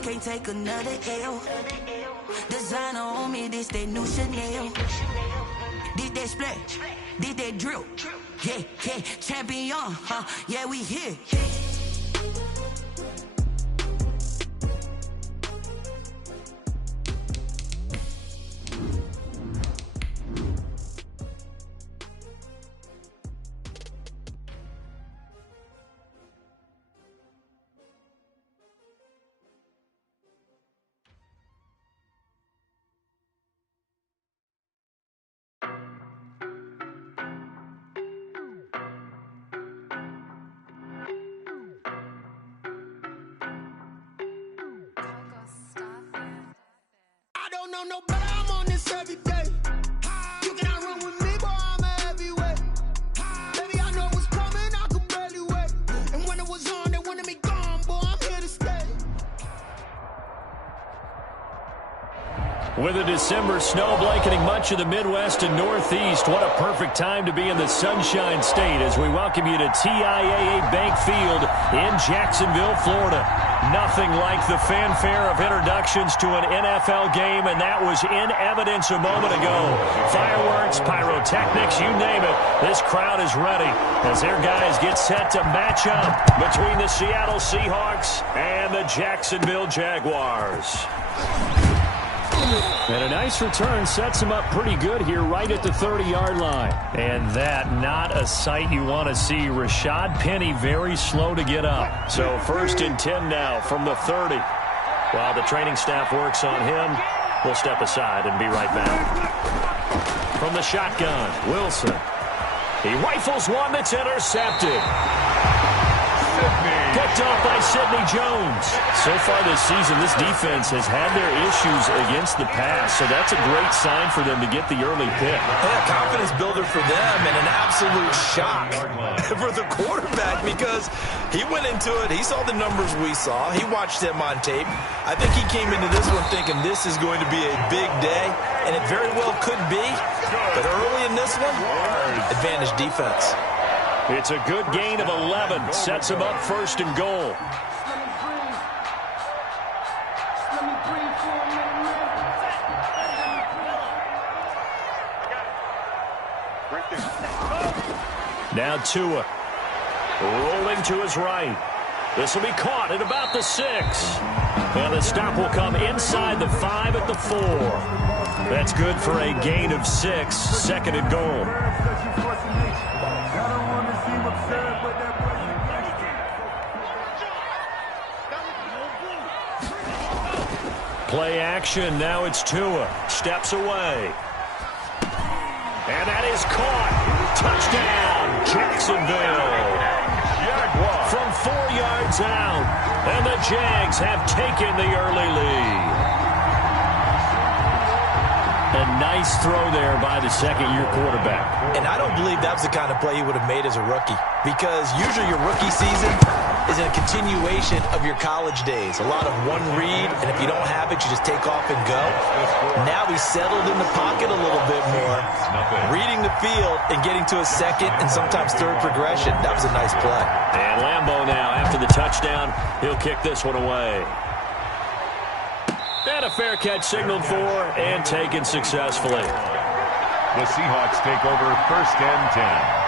they can't take another L. Designer on me, this that new Chanel. Did that splash, did that drill. Yeah, yeah, champion, huh? Yeah, we here. No, but I'm on this every day. You cannot run with me, boy, I'm a heavyweight. Baby, I know what's coming, I could barely wait. And when it was on, they wanted me gone, boy, I'm here to stay. With a December snow blanketing much of the Midwest and Northeast, what a perfect time to be in the Sunshine State as we welcome you to TIAA Bank Field in Jacksonville, Florida. Nothing like the fanfare of introductions to an NFL game, and that was in evidence a moment ago. Fireworks, pyrotechnics, you name it. This crowd is ready as their guys get set to match up between the Seattle Seahawks and the Jacksonville Jaguars. And a nice return sets him up pretty good here right at the 30-yard line. And that, not a sight you want to see. Rashad Penny very slow to get up. So 1st and 10 now from the 30. While the training staff works on him, we'll step aside and be right back. From the shotgun, Wilson. He rifles one that's intercepted. Picked off by Sidney Jones. So far this season, this defense has had their issues against the pass, so that's a great sign for them to get the early pick. Yeah, confidence builder for them and an absolute shock for the quarterback because he went into it. He saw the numbers we saw. He watched them on tape. I think he came into this one thinking this is going to be a big day, and it very well could be. But early in this one, advantage defense. It's a good gain of 11. Sets him up 1st and goal. Now Tua. Rolling to his right. This will be caught at about the 6. And the stop will come inside the 5 at the 4. That's good for a gain of 6. 2nd and goal. Play action. Now it's Tua. Steps away. And that is caught. Touchdown, Jacksonville. From 4 yards out. And the Jags have taken the early lead. A nice throw there by the second-year quarterback. And I don't believe that was the kind of play he would have made as a rookie because usually your rookie season is a continuation of your college days. A lot of one read, and if you don't have it, you just take off and go. Now he's settled in the pocket a little bit more, reading the field and getting to a second and sometimes third progression. That was a nice play. And Lambeau now, after the touchdown, he'll kick this one away. And a fair catch signaled for and taken successfully. The Seahawks take over 1st and 10.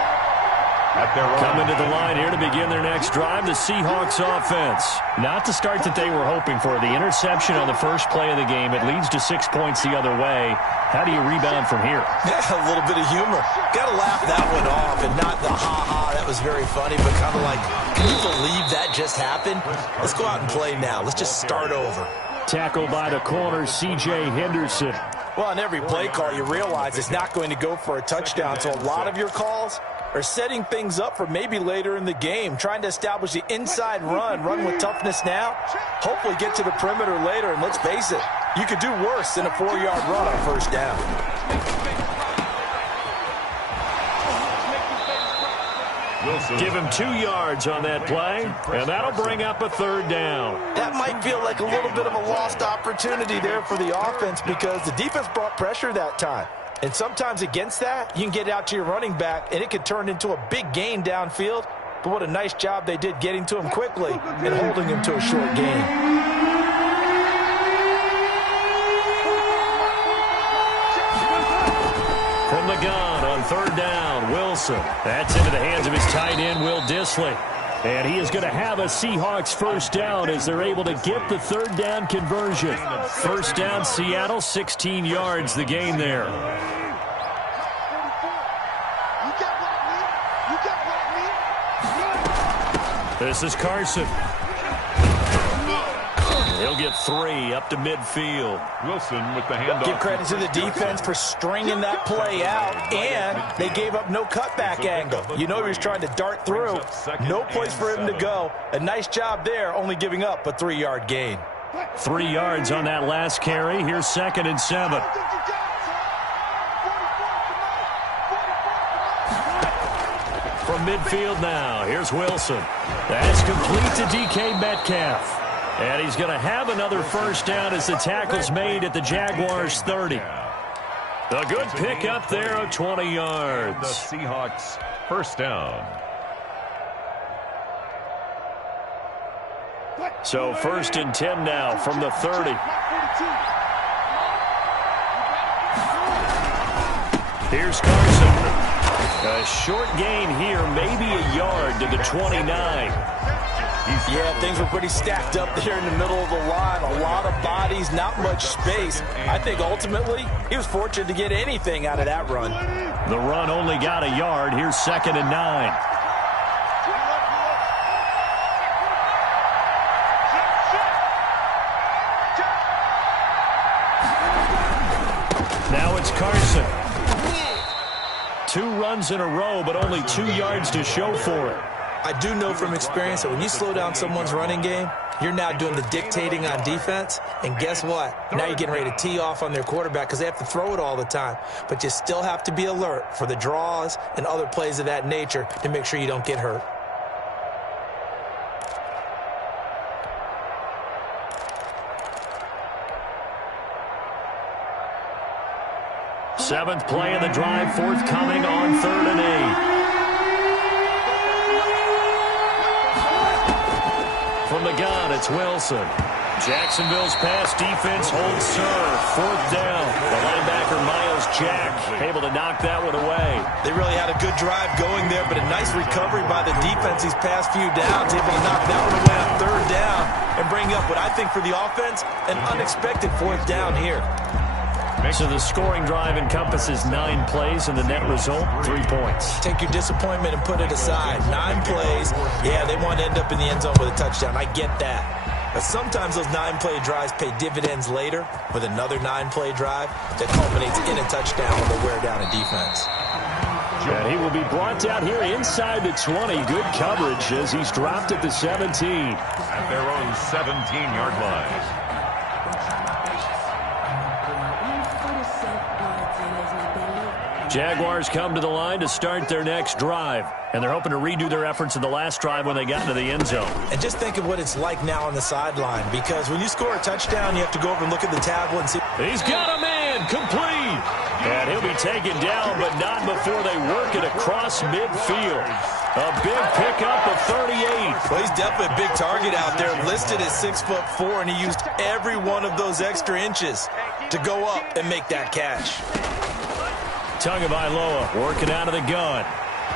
Coming to the line here to begin their next drive, the Seahawks offense. Not the start that they were hoping for. The interception on the first play of the game. It leads to 6 points the other way. How do you rebound from here? Yeah, a little bit of humor. Got to laugh that one off and not the ha-ha. That was very funny, but kind of like, can you believe that just happened? Let's go out and play now. Let's just start over. Tackle by the corner, C.J. Henderson. Well, on every play call, you realize it's not going to go for a touchdown, so a lot of your calls are setting things up for maybe later in the game, trying to establish the inside run with toughness now, hopefully get to the perimeter later, and let's face it, you could do worse than a 4-yard run on 1st down. Give him 2 yards on that play, and that'll bring up a 3rd down. That might feel like a little bit of a lost opportunity there for the offense because the defense brought pressure that time. And sometimes against that, you can get out to your running back, and it could turn into a big gain downfield. But what a nice job they did getting to him quickly and holding him to a short gain. From the gun on third down, Wilson. That's into the hands of his tight end, Will Dissly. And he is going to have a Seahawks first down as they're able to get the third down conversion. First down, Seattle, 16 yards the gain there. This is Carson. He'll get 3 up to midfield. Wilson with the handoff. Give credit to the defense for stringing that play out, and they gave up no cutback angle. You know he was trying to dart through. No place for him to go. A nice job there, only giving up a 3-yard gain. 3 yards on that last carry. Here's 2nd and 7. From midfield now, here's Wilson. That's complete to DK Metcalf. And he's going to have another first down as the tackle's made at the Jaguars' 30. A good pick up there of 20 yards. The Seahawks first down. So 1st and 10 now from the 30. Here's Carson. A short gain here, maybe a yard to the 29. Yeah, things were pretty stacked up there in the middle of the line. A lot of bodies, not much space. I think ultimately he was fortunate to get anything out of that run. The run only got a yard. Here's 2nd and 9. Now it's Carson. 2 runs in a row, but only 2 yards to show for it. I do know from experience that when you slow down someone's running game, you're now doing the dictating on defense. And guess what? Now you're getting ready to tee off on their quarterback because they have to throw it all the time. But you still have to be alert for the draws and other plays of that nature to make sure you don't get hurt. Seventh play of the drive, forthcoming on 3rd and 8. From the gun, it's Wilson. Jacksonville's pass defense holds serve. 4th down. The linebacker, Miles Jack, able to knock that one away. They really had a good drive going there, but a nice recovery by the defense these past few downs. Able to knock that one away on 3rd down and bring up what I think for the offense, an unexpected 4th down here. So the scoring drive encompasses 9 plays, and the net result, 3 points. Take your disappointment and put it aside. 9 plays. Yeah, they want to end up in the end zone with a touchdown. I get that. But sometimes those 9-play drives pay dividends later with another 9-play drive that culminates in a touchdown when they wear down a defense. And he will be brought down here inside the 20. Good coverage as he's dropped at the 17. At their own 17-yard line. Jaguars come to the line to start their next drive, and they're hoping to redo their efforts in the last drive when they got into the end zone. And just think of what it's like now on the sideline, because when you score a touchdown, you have to go over and look at the tablet and see. He's got a man, complete. And he'll be taken down, but not before they work it across midfield. A big pickup of 38. Well, he's definitely a big target out there, listed as 6'4", and he used every one of those extra inches to go up and make that catch. Tagovailoa working out of the gun.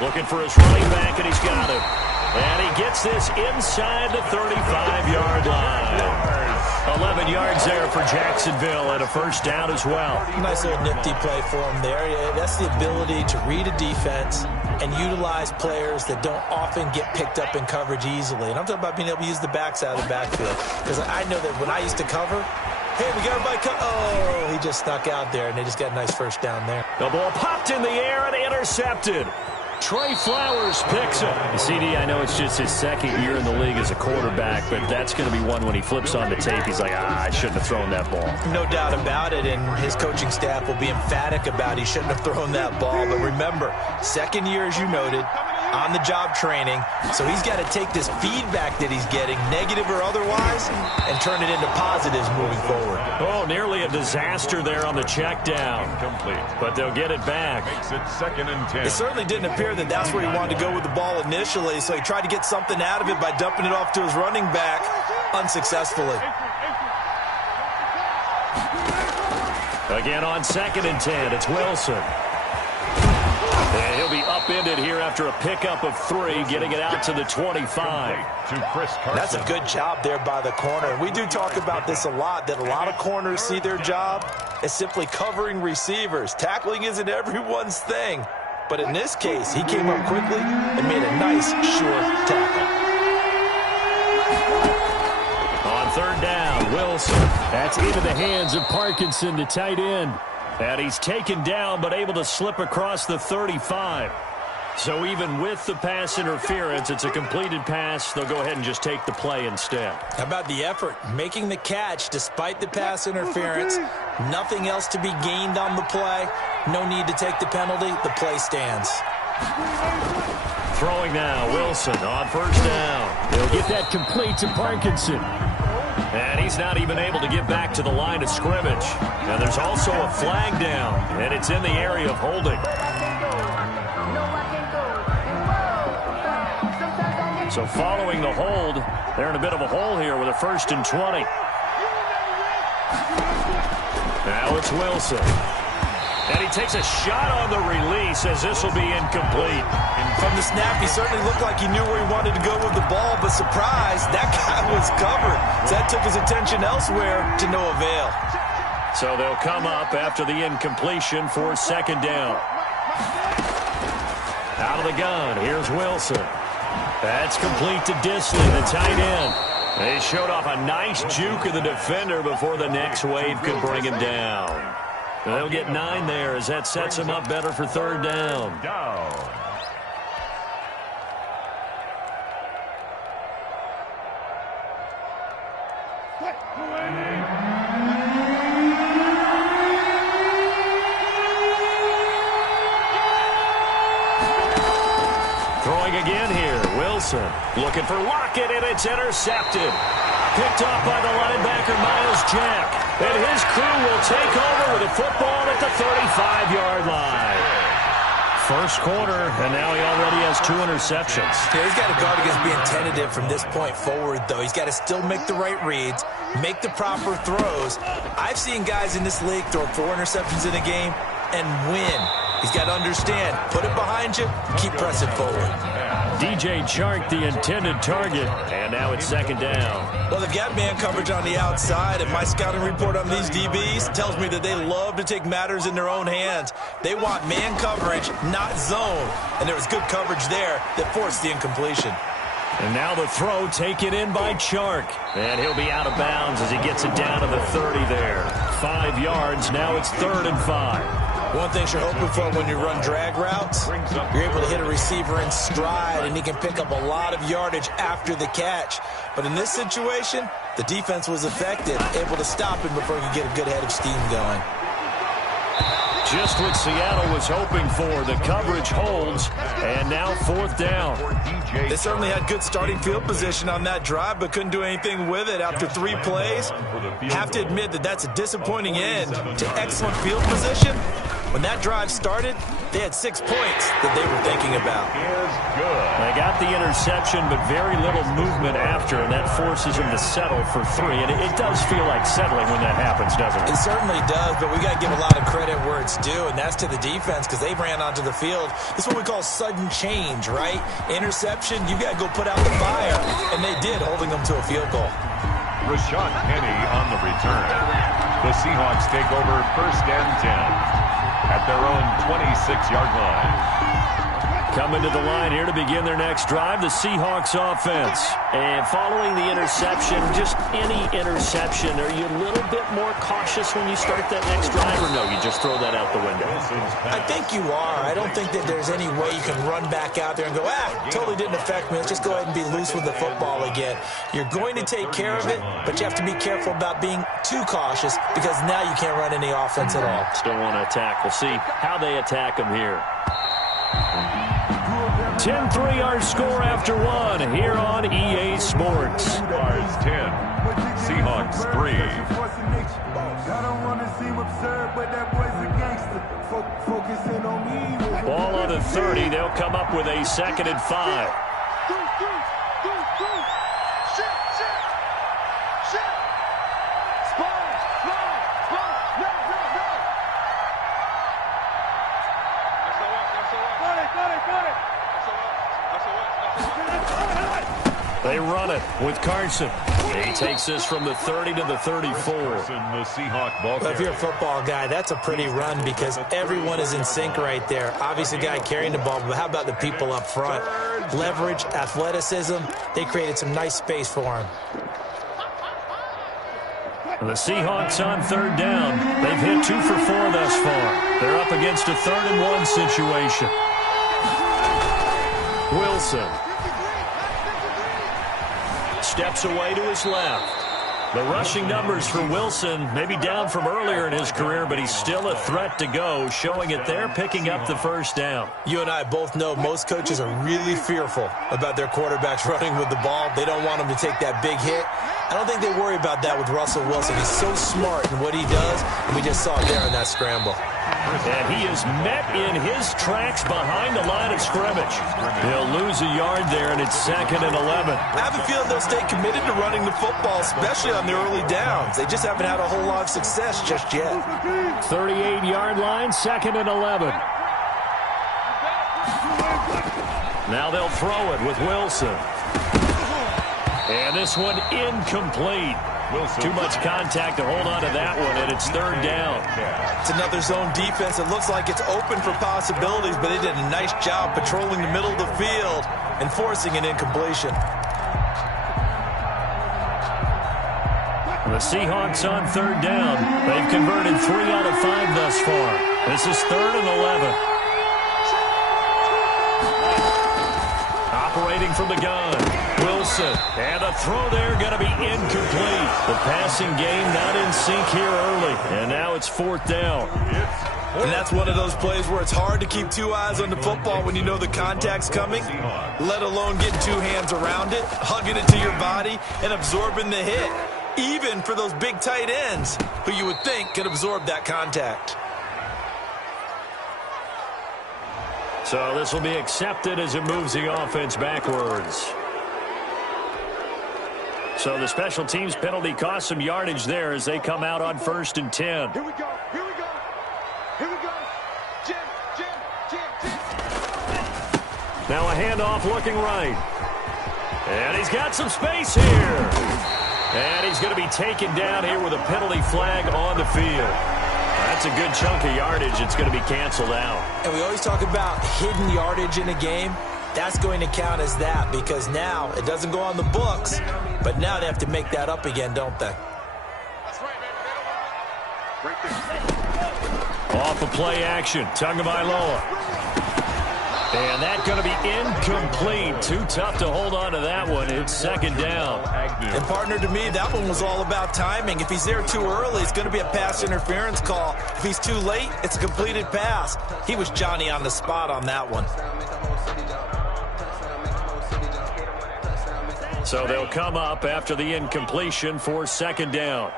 Looking for his running back, and he's got him. And he gets this inside the 35-yard line. 11 yards there for Jacksonville and a first down as well. Nice little nifty play for him there. Yeah, that's the ability to read a defense and utilize players that don't often get picked up in coverage easily. And I'm talking about being able to use the backside of the backfield. Because I know that when I used to cover, hey, we got everybody cut. Oh, he just snuck out there, and they just got a nice first down there. The ball popped in the air and intercepted. Trey Flowers picks it. CD, I know it's just his 2nd year in the league as a quarterback, but that's going to be one when he flips on the tape. He's like, I shouldn't have thrown that ball. No doubt about it, and his coaching staff will be emphatic about he shouldn't have thrown that ball. But remember, 2nd year, as you noted, on-the-job training, so he's got to take this feedback that he's getting, negative or otherwise, and turn it into positives moving forward. Oh, nearly a disaster there on the check down. Incomplete. But they'll get it back. Makes it 2nd and 10. It certainly didn't appear that that's where he wanted to go with the ball initially, so he tried to get something out of it by dumping it off to his running back unsuccessfully. Again on 2nd and 10, it's Wilson. And he'll be upended here after a pickup of 3, getting it out to the 25. That's a good job there by the corner. We do talk about this a lot, that a lot of corners see their job as simply covering receivers. Tackling isn't everyone's thing. But in this case, he came up quickly and made a nice, short tackle. On third down, Wilson. That's into the hands of Parkinson, the tight end. And he's taken down but able to slip across the 35. So even with the pass interference, it's a completed pass. They'll go ahead and just take the play instead. How about the effort? Making the catch despite the pass interference. Nothing else to be gained on the play. No need to take the penalty. The play stands. Throwing now, Wilson on first down. They'll get that complete to Parkinson. And he's not even able to get back to the line of scrimmage. And there's also a flag down, and it's in the area of holding. So following the hold, they're in a bit of a hole here with a 1st and 20. Now it's Wilson. And he takes a shot on the release as this will be incomplete. From the snap, he certainly looked like he knew where he wanted to go with the ball, but surprise, that guy was covered. So that took his attention elsewhere to no avail. So they'll come up after the incompletion for 2nd down. Out of the gun, here's Wilson. That's complete to Disley, the tight end. They showed off a nice juke of the defender before the next wave could bring him down. They'll get 9 there as that sets him up better for 3rd down. Throwing again here, Wilson. Looking for Lockett, and it's intercepted. Picked off by the linebacker, Miles Jack. And his crew will take over with a football at the 35-yard line. First quarter, and now he already has 2 interceptions. Yeah, he's got to guard against being tentative from this point forward, though. He's got to still make the right reads, make the proper throws. I've seen guys in this league throw 4 interceptions in a game and win. He's got to understand, put it behind you, keep pressing forward. DJ Chark, the intended target, and now it's 2nd down. Well, they've got man coverage on the outside, and my scouting report on these DBs tells me that they love to take matters in their own hands. They want man coverage, not zone, and there was good coverage there that forced the incompletion. And now the throw taken in by Chark, and he'll be out of bounds as he gets it down to the 30 there. 5 yards, now it's 3rd and 5. One thing you're hoping for when you run drag routes, you're able to hit a receiver in stride, and he can pick up a lot of yardage after the catch. But in this situation, the defense was effective, able to stop him before he could get a good head of steam going. Just what Seattle was hoping for. The coverage holds, and now 4th down. They certainly had good starting field position on that drive, but couldn't do anything with it after 3 plays. Have to admit that that's a disappointing end to excellent field position. When that drive started, they had 6 points that they were thinking about. They got the interception, but very little movement after, and that forces them to settle for 3. And it does feel like settling when that happens, doesn't it? It certainly does, but we got to give a lot of credit where it's due, and that's to the defense because they ran onto the field. This is what we call sudden change, right? Interception, you got to go put out the fire, and they did, holding them to a field goal. Rashad Penny on the return. The Seahawks take over 1st and 10 at their own 26-yard line. Coming to the line here to begin their next drive, the Seahawks offense. And following the interception, just any interception, are you a little bit more cautious when you start that next drive, or no, you just throw that out the window? I think you are. I don't think that there's any way you can run back out there and go, totally didn't affect me. Let's just go ahead and be loose with the football again. You're going to take care of it, but you have to be careful about being too cautious because now you can't run any offense at all. Still want to attack. We'll see how they attack them here. 10-3 our score after 1 here on EA Sports. Stars 10, Seahawks 3. Ball on the 30. They'll come up with a 2nd and 5. They run it with Carson. He takes this from the 30 to the 34. The Seahawk ball Well, if you're a football guy, that's a pretty run because everyone is in sync right there. Obviously, the guy carrying the ball, but how about the people up front? Leverage, athleticism, they created some nice space for him. The Seahawks on third down. They've hit 2 for 4 thus far. They're up against a 3rd and 1 situation. Wilson steps away to his left. The rushing numbers for Wilson maybe down from earlier in his career, but he's still a threat to go, showing it there, picking up the first down. You and I both know most coaches are really fearful about their quarterbacks running with the ball. They don't want him to take that big hit. I don't think they worry about that with Russell Wilson. He's so smart in what he does, and we just saw it there in that scramble. And he is met in his tracks behind the line of scrimmage. He'll lose a yard there, and it's 2nd and 11. I have a feeling they'll stay committed to running the football, especially on the early downs. They just haven't had a whole lot of success just yet. 38-yard line, 2nd and 11. Now they'll throw it with Wilson. And this one incomplete. Wilson. Too much contact to hold on to that one, and it's 3rd down. It's another zone defense. It looks like it's open for possibilities, but they did a nice job patrolling the middle of the field and forcing an incompletion. The Seahawks on 3rd down. They've converted 3 out of 5 thus far. This is 3rd and 11. Operating from the gun. Wilson. And a throw there going to be incomplete. The passing game not in sync here early. And now it's 4th down. And that's one of those plays where it's hard to keep 2 eyes on the football when you know the contact's coming, let alone getting 2 hands around it, hugging it to your body, and absorbing the hit. Even for those big tight ends who you would think could absorb that contact. So this will be accepted as it moves the offense backwards. So the special teams penalty cost some yardage there as they come out on 1st and 10. Here we go. Here we go. Here we go. Jim. Now a handoff looking right. And he's got some space here. And he's going to be taken down here with a penalty flag on the field. That's a good chunk of yardage. It's going to be canceled out. And we always talk about hidden yardage in a game. That's going to count as that because now it doesn't go on the books, but now they have to make that up again, don't they? That's right, baby. Off of play action. Tagovailoa. And that's going to be incomplete. Too tough to hold on to that one. It's 2nd down. And partner, to me, that one was all about timing. If he's there too early, it's going to be a pass interference call. If he's too late, it's a completed pass. He was Johnny on the spot on that one. So they'll come up after the incompletion for 2nd down.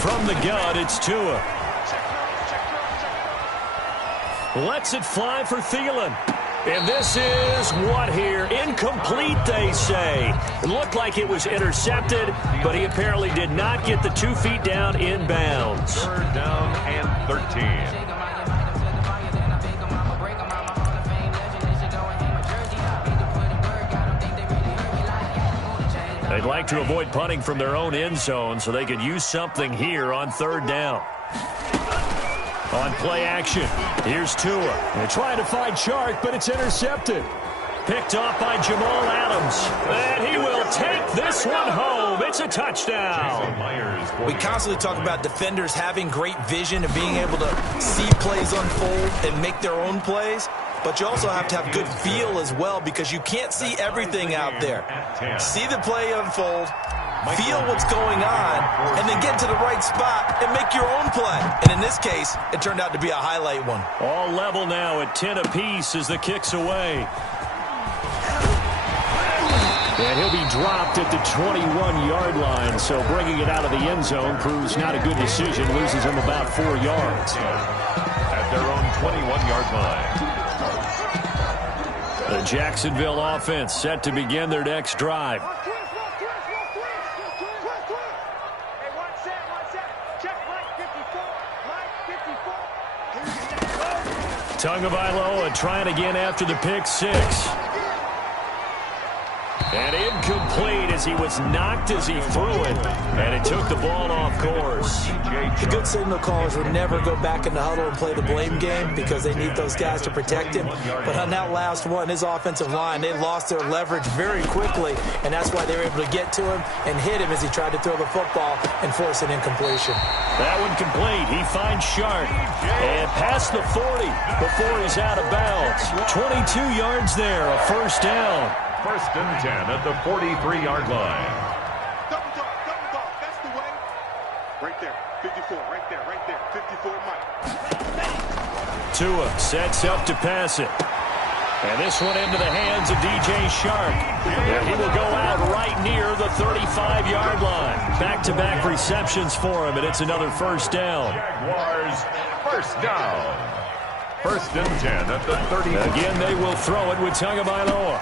From the gun, it's Tua. Lets it fly for Thielen. And this is what here? Incomplete, they say. It looked like it was intercepted, but he apparently did not get the 2 feet down in bounds. 3rd down and 13. They'd like to avoid punting from their own end zone so they could use something here on 3rd down. On play action, here's Tua. They're trying to find Chark, but it's intercepted. Picked off by Jamal Adams. And he will take this one home. It's a touchdown. We constantly talk about defenders having great vision and being able to see plays unfold and make their own plays. But you also have to have good feel as well because you can't see everything out there. See the play unfold, feel what's going on, and then get to the right spot and make your own play. And in this case, it turned out to be a highlight one. All level now at 10 apiece as the kick's away. And he'll be dropped at the 21-yard line, so bringing it out of the end zone proves not a good decision. Loses him about 4 yards. At their own 21-yard line. The Jacksonville offense set to begin their next drive. Tagovailoa trying again after the pick 6. And incomplete as he was knocked as he threw it. And it took the ball off course. The good signal callers would never go back in the huddle and play the blame game because they need those guys to protect him. But on that last one, his offensive line, they lost their leverage very quickly, and that's why they were able to get to him and hit him as he tried to throw the football and force an incompletion. That one complete. He finds Sharp and past the 40 before he's out of bounds. 22 yards there, a first down. 1st and 10 at the 43-yard line. Double dog, that's the way. Right there, 54, right there, 54 Mike. Tua sets up to pass it. And this one into the hands of DJ Shark. And he will go out right near the 35-yard line. Back-to-back receptions for him, and it's another first down. Jaguars, first down. 1st and 10 at the 30. Again, they will throw it with Tagovailoa.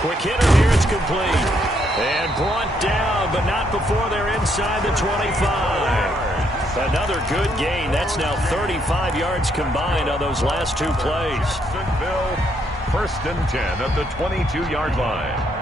Quick hitter here, it's complete. And brought down, but not before they're inside the 25. Another good gain. That's now 35 yards combined on those last two plays. Jacksonville, 1st and 10 at the 22-yard line.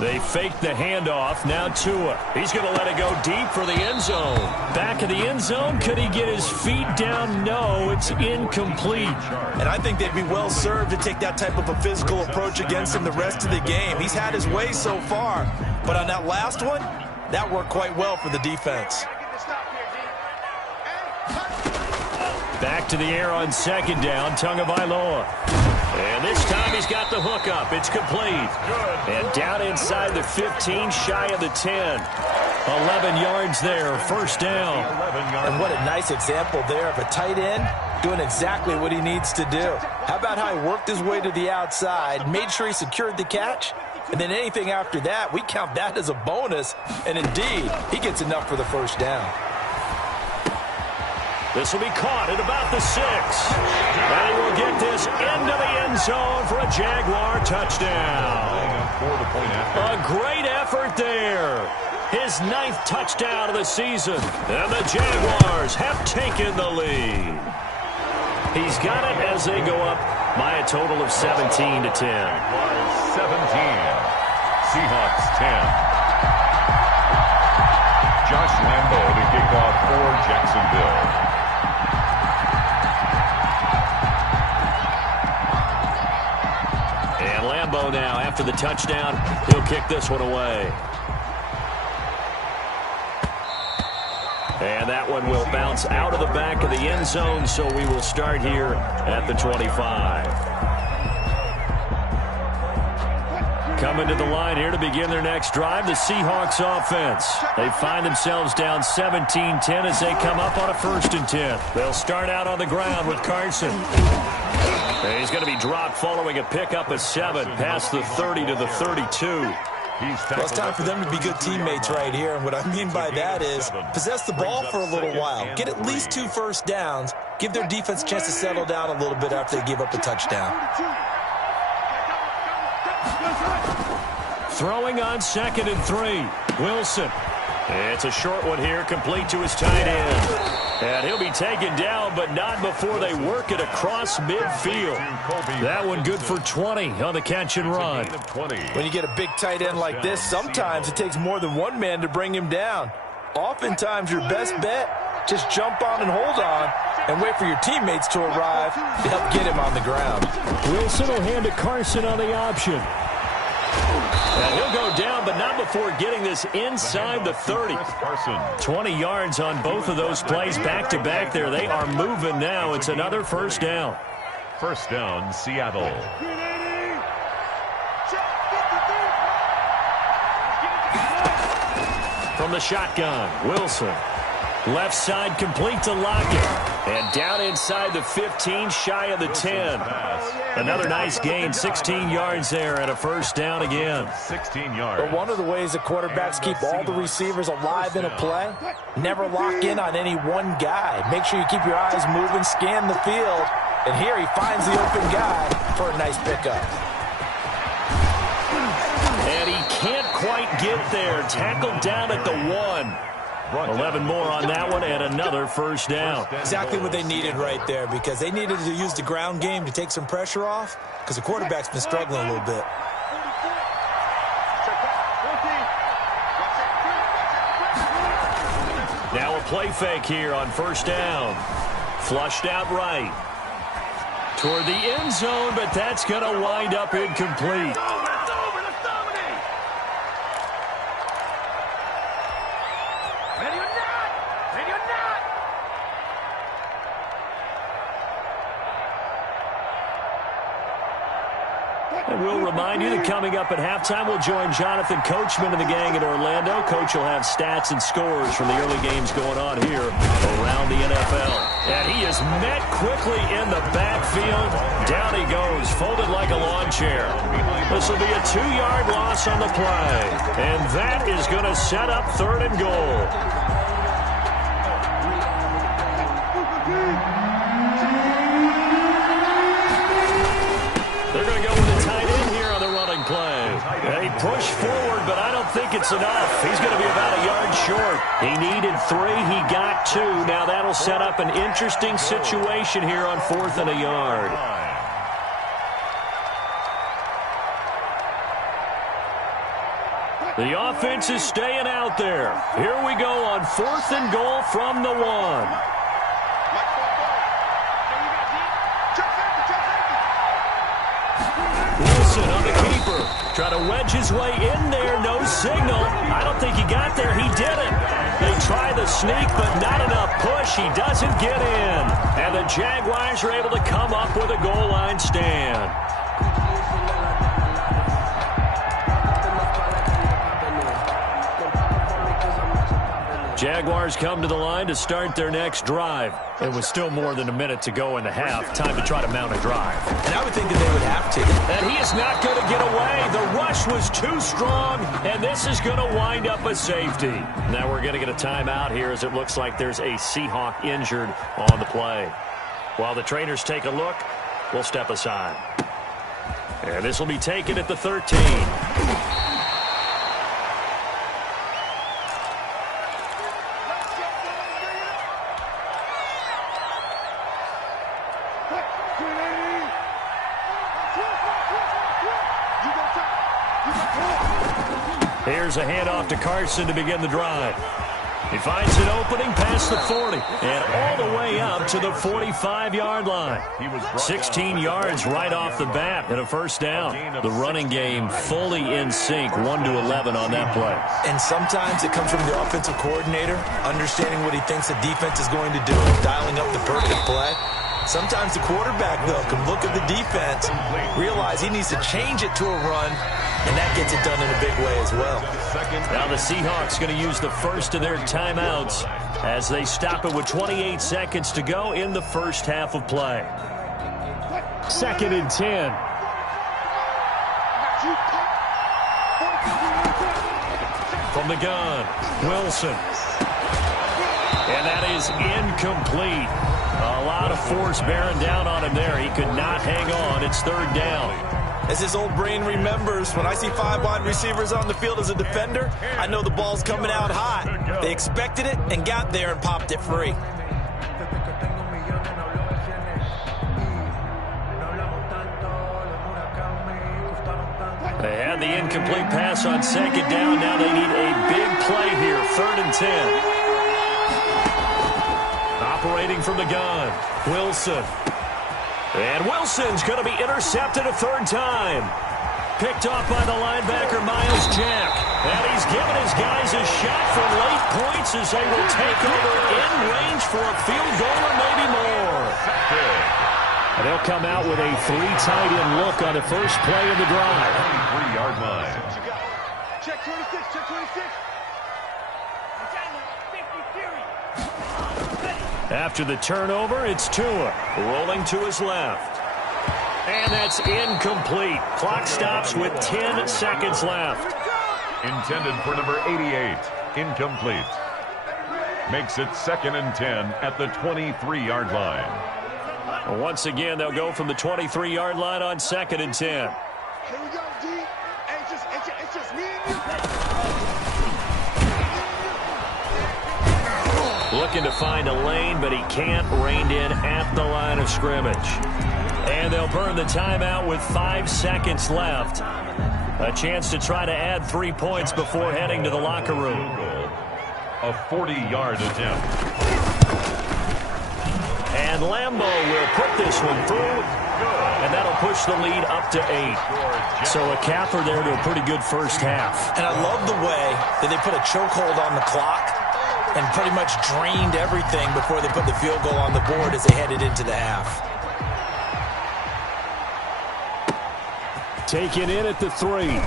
They fake the handoff. Now Tua. He's going to let it go deep for the end zone. Back of the end zone. Could he get his feet down? No, it's incomplete. And I think they'd be well served to take that type of a physical approach against him the rest of the game. He's had his way so far. But on that last one, that worked quite well for the defense. Back to the air on 2nd down. Tagovailoa. And this time he's got the hook up. It's complete. And down inside the 15, shy of the 10. 11 yards there, first down. And what a nice example there of a tight end doing exactly what he needs to do. How about how he worked his way to the outside, made sure he secured the catch, and then anything after that, we count that as a bonus. And indeed, he gets enough for the first down. This will be caught at about the 6. And he will get this into the end zone for a Jaguar touchdown. A great effort there. His 9th touchdown of the season. And the Jaguars have taken the lead. He's got it as they go up by a total of 17 to 10. 17. Seahawks 10. Josh Lambo to kick off for Jacksonville. Lambo now, after the touchdown, he'll kick this one away. And that one will bounce out of the back of the end zone, so we will start here at the 25. Coming to the line here to begin their next drive, the Seahawks offense. They find themselves down 17-10 as they come up on a 1st and 10. They'll start out on the ground with Carson. And he's going to be dropped following a pickup of 7 past the 30 to the 32. Well, it's time for them to be good teammates right here. And what I mean by that is possess the ball for a little while. Get at least 2 first downs. Give their defense a chance to settle down a little bit after they give up a touchdown. Throwing on 2nd and 3. Wilson. It's a short one here, complete to his tight end. And he'll be taken down, but not before they work it across midfield. That one good for 20 on the catch and run. When you get a big tight end like this, sometimes it takes more than one man to bring him down. Oftentimes, your best bet, just jump on and hold on and wait for your teammates to arrive to help get him on the ground. Wilson will hand to Carson on the option. And he'll go down, but not before getting this inside the 30. 20 yards on both of those plays back-to-back there. They are moving now. It's another first down. First down, Seattle. From the shotgun, Wilson. Left side complete to Lockett. And down inside the 15, shy of the 10. Another nice gain, 16 yards there and a first down again. 16 yards. But one of the ways that quarterbacks keep all the receivers alive in a play, never lock in on any one guy. Make sure you keep your eyes moving, scan the field. And here he finds the open guy for a nice pickup. And he can't quite get there. Tackled down at the 1. 11 more on that one and another first down. Exactly what they needed right there, because they needed to use the ground game to take some pressure off, because the quarterback's been struggling a little bit. Now a play fake here on first down. Flushed out right. Toward the end zone, but that's going to wind up incomplete. And we'll remind you that coming up at halftime, we'll join Jonathan Coachman and the gang in Orlando. Coach will have stats and scores from the early games going on here around the NFL. And he is met quickly in the backfield. Down he goes, folded like a lawn chair. This will be a 2-yard loss on the play. And that is going to set up 3rd and goal. They're going to go with a tight end here on the running play. They push forward, but I don't think it's enough. He's going to be about a yard short. He needed 3. He got 2. Now that'll set up an interesting situation here on 4th and a yard. The offense is staying out there. Here we go on 4th and goal from the 1. Wilson on the keeper. Try to wedge his way in there. No signal. I don't think he got there. He didn't. They try the sneak, but not enough push. He doesn't get in. And the Jaguars are able to come up with a goal line stand. Jaguars come to the line to start their next drive. It was still more than a minute to go in the half. Time to try to mount a drive. And I would think that they would have to. And he is not going to get away. The rush was too strong, and this is going to wind up a safety. Now we're going to get a timeout here as it looks like there's a Seahawk injured on the play. While the trainers take a look, we'll step aside. And this will be taken at the 13. Here's a handoff to Carson to begin the drive. He finds an opening past the 40 and all the way up to the 45-yard line. 16 yards right off the bat and a first down. The running game fully in sync, 1-11 on that play. And sometimes it comes from the offensive coordinator, understanding what he thinks the defense is going to do and dialing up the perfect play. Sometimes the quarterback, though, can look at the defense, realize he needs to change it to a run, and that gets it done in a big way as well. Now the Seahawks going to use the first of their timeouts as they stop it with 28 seconds to go in the first half of play. 2nd and 10. From the gun, Wilson. And that is incomplete. A lot of force bearing down on him there. He could not hang on. It's 3rd down. As his old brain remembers, when I see 5 wide receivers on the field as a defender, I know the ball's coming out hot. They expected it and got there and popped it free. They had the incomplete pass on 2nd down. Now they need a big play here. 3rd and 10. Operating from the gun, Wilson. And Wilson's going to be intercepted a 3rd time. Picked off by the linebacker, Miles Jack. And he's given his guys a shot for late points as they will take over in range for a field goal or maybe more. And they'll come out with a 3 tight end look on the first play of the drive. 23-yard line. Check 26, check 26. After the turnover, it's Tua rolling to his left. And that's incomplete. Clock stops with 10 seconds left. Intended for number 88. Incomplete. Makes it 2nd and 10 at the 23-yard line. Once again, they'll go from the 23-yard line on 2nd and 10. Here we go, D. It's just me and you. looking to find a lane, but he can't. Reined in at the line of scrimmage. And they'll burn the timeout with 5 seconds left. A chance to try to add 3 points before heading to the locker room. A 40-yard attempt. And Lambo will put this one through. And that'll push the lead up to 8. So a capper there to a pretty good first half. And I love the way that they put a chokehold on the clock and pretty much drained everything before they put the field goal on the board as they headed into the half. Taken in at the 3.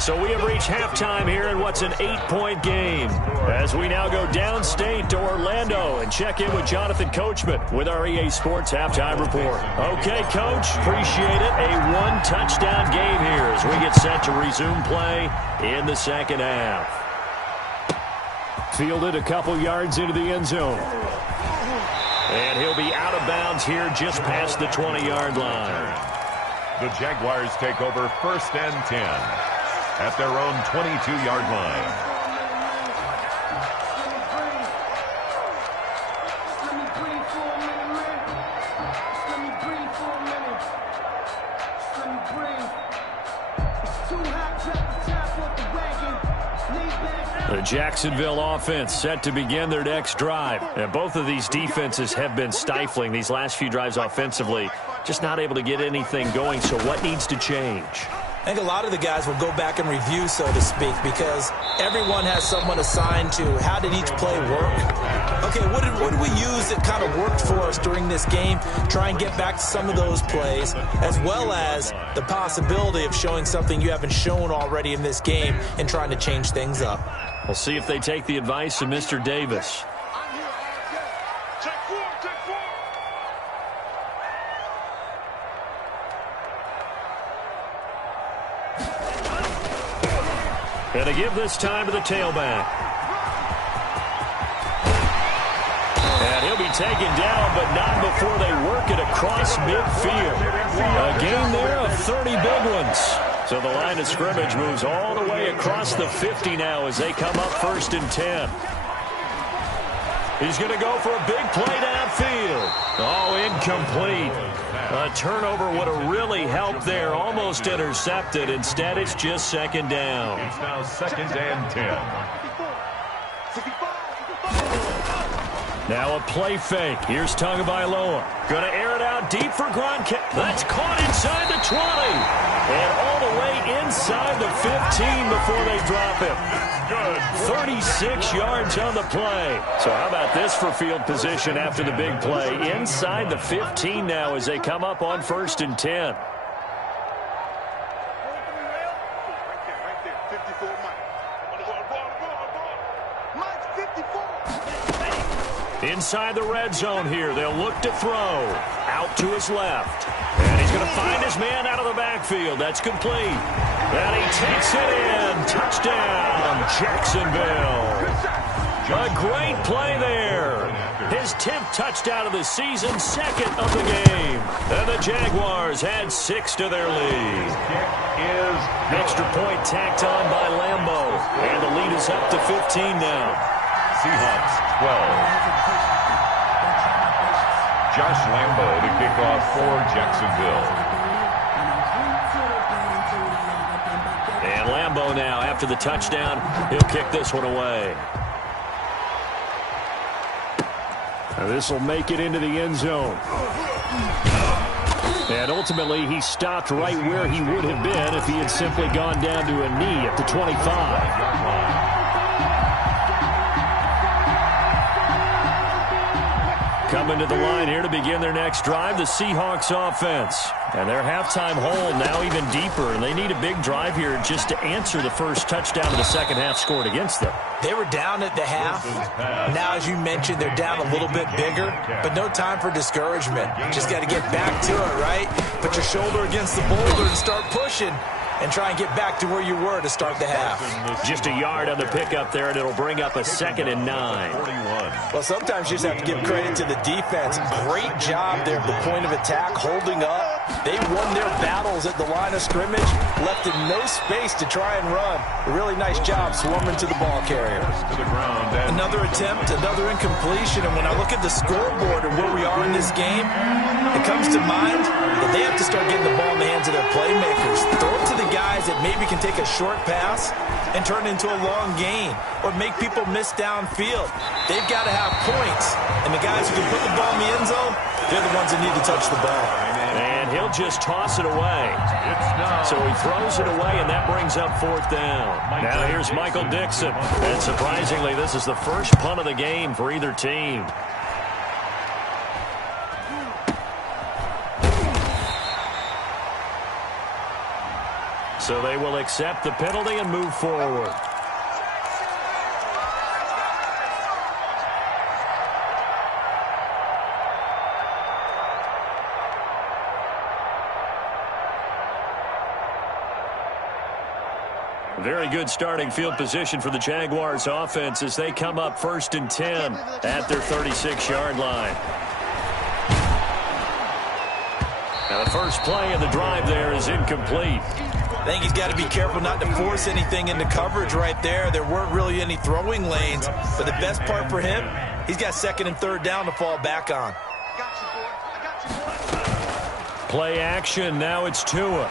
So we have reached halftime here in what's an 8-point game. As we now go downstate to Orlando and check in with Jonathan Coachman with our EA Sports Halftime Report. Okay, Coach, appreciate it. A 1-touchdown game here as we get set to resume play in the second half. Fielded a couple yards into the end zone. And he'll be out of bounds here just past the 20-yard line. The Jaguars take over 1st and 10 at their own 22-yard line. The Jacksonville offense set to begin their next drive. And both of these defenses have been stifling these last few drives offensively. Just not able to get anything going. So what needs to change? I think a lot of the guys will go back and review, so to speak, because everyone has someone assigned to how did each play work. Okay, what did we use that kind of worked for us during this game? Try and get back to some of those plays, as well as the possibility of showing something you haven't shown already in this game and trying to change things up. We'll see if they take the advice of Mr. Davis. And they give this time to the tailback. And he'll be taken down, but not before they work it across midfield. A gain there of 30 big ones. So the line of scrimmage moves all the way across the 50 now as they come up 1st and 10. He's going to go for a big play downfield. Oh, incomplete. A turnover would have really helped there. Almost intercepted. Instead, it's just 2nd down. It's now 2nd and 10. Now a play fake. Here's Tagovailoa. Going to air it out deep for Gronkowski. That's caught inside the 20. And all the way inside the 15 before they drop him. 36 yards on the play. So how about this for field position after the big play? Inside the 15 now as they come up on 1st and 10. Inside the red zone here. They'll look to throw. Out to his left. And he's going to find his man out of the backfield. That's complete. And he takes it in. Touchdown, Jacksonville. A great play there. His 10th touchdown of the season, 2nd of the game. And the Jaguars add 6 to their lead. Extra point tacked on by Lambo. And the lead is up to 15 now. Seahawks 12. Josh Lambo to kick off for Jacksonville. And Lambo now, after the touchdown, he'll kick this one away. This will make it into the end zone. And ultimately, he stopped right where he would have been if he had simply gone down to a knee at the 25. Coming to the line here to begin their next drive, the Seahawks offense. And their halftime hole now even deeper, and they need a big drive here just to answer the first touchdown of the second half scored against them. They were down at the half. Now, as you mentioned, they're down a little bit bigger, but no time for discouragement. Just got to get back to it, right? Put your shoulder against the boulder and start pushing. And try and get back to where you were to start the half. Just a yard on the pickup there, and it'll bring up a 2nd and 9. Well, sometimes you just have to give credit to the defense. Great job there at the point of attack, holding up, They won their battles at the line of scrimmage, left in no space to try and run. A really nice job swarming to the ball carrier. Another attempt, another incompletion, and when I look at the scoreboard and where we are in this game, it comes to mind that they have to start getting the ball in the hands of their playmakers. Throw it to the guys that maybe can take a short pass and turn it into a long gain or make people miss downfield. They've got to have points, and the guys who can put the ball in the end zone, they're the ones that need to touch the ball. And he'll just toss it away. So he throws it away, and that brings up 4th down. Now here's Michael Dixon. And surprisingly, this is the first punt of the game for either team. So they will accept the penalty and move forward. Very good starting field position for the Jaguars offense as they come up 1st and 10 at their 36-yard line. Now the first play of the drive there is incomplete. I think he's got to be careful not to force anything into coverage right there. There weren't really any throwing lanes, but the best part for him, he's got 2nd and 3rd down to fall back on. Play action, now it's Tua.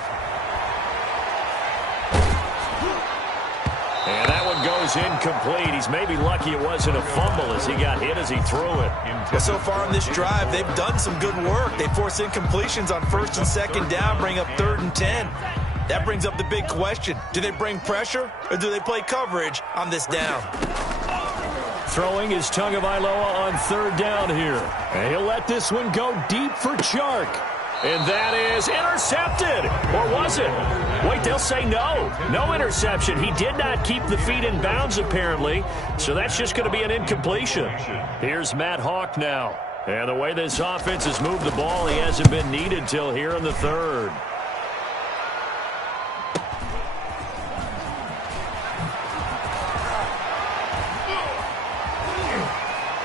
And that one goes incomplete. He's maybe lucky it wasn't a fumble as he got hit as he threw it. Well, so far in this drive, they've done some good work. They force incompletions on 1st and 2nd down, bring up 3rd and 10. That brings up the big question. Do they bring pressure or do they play coverage on this down? Throwing is Tagovailoa on 3rd down here. And he'll let this one go deep for Chark. And that is intercepted. Or was it? Wait, they'll say no. No interception. He did not keep the feet in bounds, apparently. So that's just going to be an incompletion. Here's Matt Hawk now. And the way this offense has moved the ball, he hasn't been needed till here in the 3rd.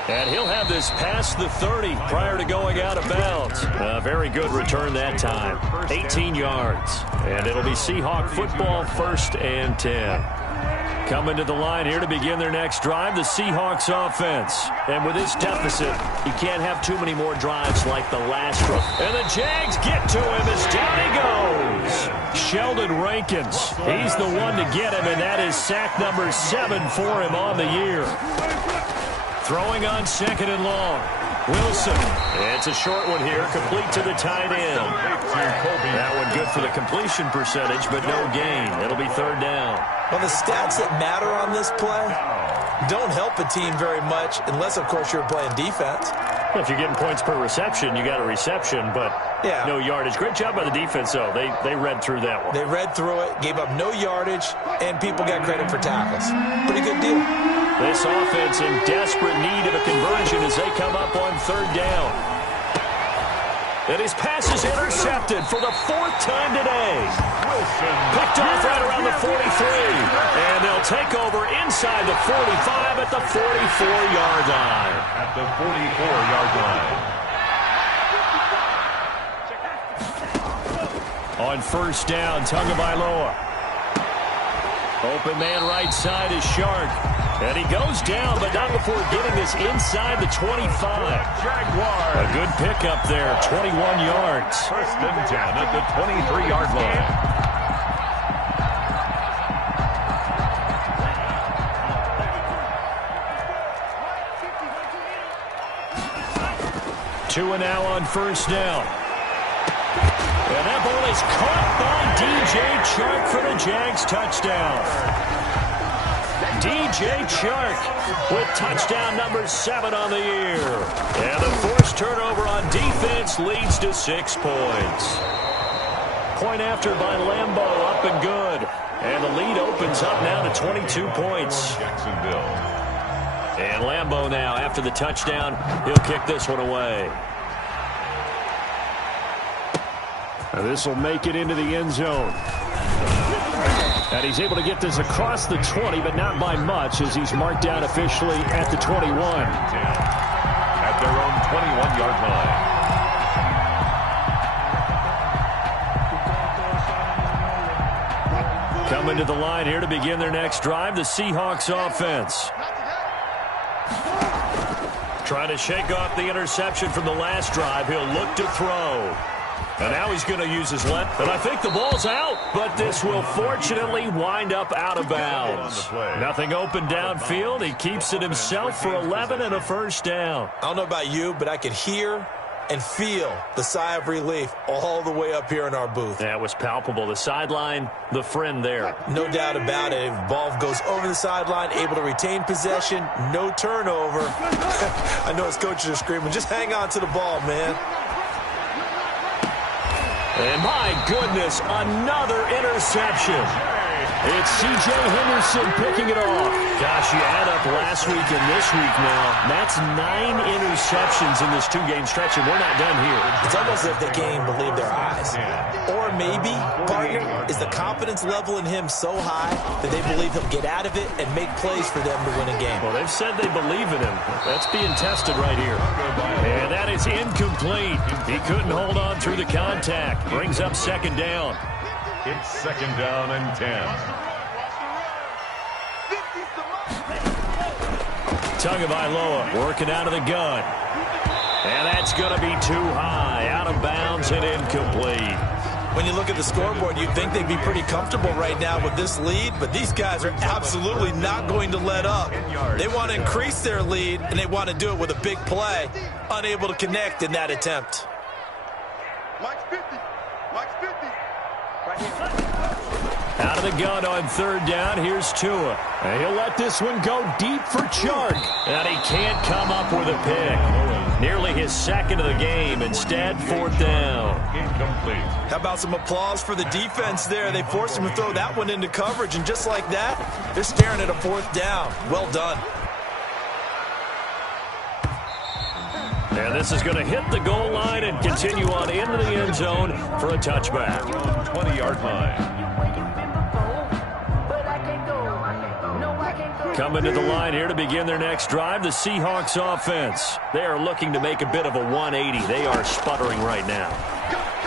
And he'll have this past the 30 prior to going out of bounds. A very good return that time. 18 yards. And it'll be Seahawk football 1st and 10. Coming to the line here to begin their next drive, the Seahawks offense. And with this deficit, you can't have too many more drives like the last one. And the Jags get to him as down he goes. Sheldon Rankins. He's the one to get him, and that is sack number 7 for him on the year. Throwing on 2nd and long. Wilson. It's a short one here, complete to the tight end. That one good for the completion percentage, but no gain. It'll be 3rd down. Well, the stats that matter on this play don't help a team very much unless, of course, you're playing defense. Well, if you're getting points per reception, you got a reception, but no yardage. Great job by the defense, though. They read through that one. They read through it, gave up no yardage, and people got credit for tackles. Pretty good deal. This offense in desperate need of a conversion as they come up on 3rd down. And his pass is intercepted for the 4th time today. Picked off right around the 43. And they'll take over inside the 45 at the 44-yard line. At the 44-yard line. On 1st down, Tagovailoa. Open man right side is Shark. And he goes down, but not before getting this inside the 25. Jaguars. A good pickup there, 21 yards. 1st and 10 at the 23-yard line. Tua now on 1st down. And that ball is caught by DJ Chark for the Jags touchdown. DJ Chark with touchdown number 7 on the year. And the forced turnover on defense leads to 6 points. Point after by Lambo, up and good. And the lead opens up now to 22 points. Jacksonville. And Lambo now, after the touchdown, he'll kick this one away. This will make it into the end zone. And he's able to get this across the 20, but not by much, as he's marked down officially at the 21. At their own 21-yard line. Coming to the line here to begin their next drive, the Seahawks offense. Trying to shake off the interception from the last drive. He'll look to throw. And now he's going to use his left. And I think the ball's out. But this will fortunately wind up out of bounds. Nothing open downfield. He keeps it himself for 11 and a first down. I don't know about you, but I could hear and feel the sigh of relief all the way up here in our booth. That was palpable. The sideline, the friend there. No doubt about it. If the ball goes over the sideline, able to retain possession, no turnover. I know his coaches are screaming, just hang on to the ball, man. And my goodness, another interception. It's C.J. Henderson picking it off. Gosh, you add up last week and this week now. That's 9 interceptions in this 2-game stretch, and we're not done here. It's almost as if they can't even believe their eyes. Or maybe, partner, is the confidence level in him so high that they believe he'll get out of it and make plays for them to win a game. Well, they've said they believe in him. That's being tested right here. And that is incomplete. He couldn't hold on through the contact. Brings up second down. It's second down and 10. Tagovailoa working out of the gun. And that's going to be too high. Out of bounds and incomplete. When you look at the scoreboard, you'd think they'd be pretty comfortable right now with this lead, but these guys are absolutely not going to let up. They want to increase their lead, and they want to do it with a big play. Unable to connect in that attempt. Mike's 50. Mike's 50. Out of the gun on third down. Here's Tua. And he'll let this one go deep for Chark. And he can't come up with a pick. Nearly his second of the game. Instead, fourth down. Incomplete. How about some applause for the defense there? They forced him to throw that one into coverage, and just like that, they're staring at a fourth down. Well done. And this is going to hit the goal line and continue on into the end zone for a touchback. 20-yard line. Coming to the line here to begin their next drive, the Seahawks offense. They are looking to make a bit of a 180. They are sputtering right now.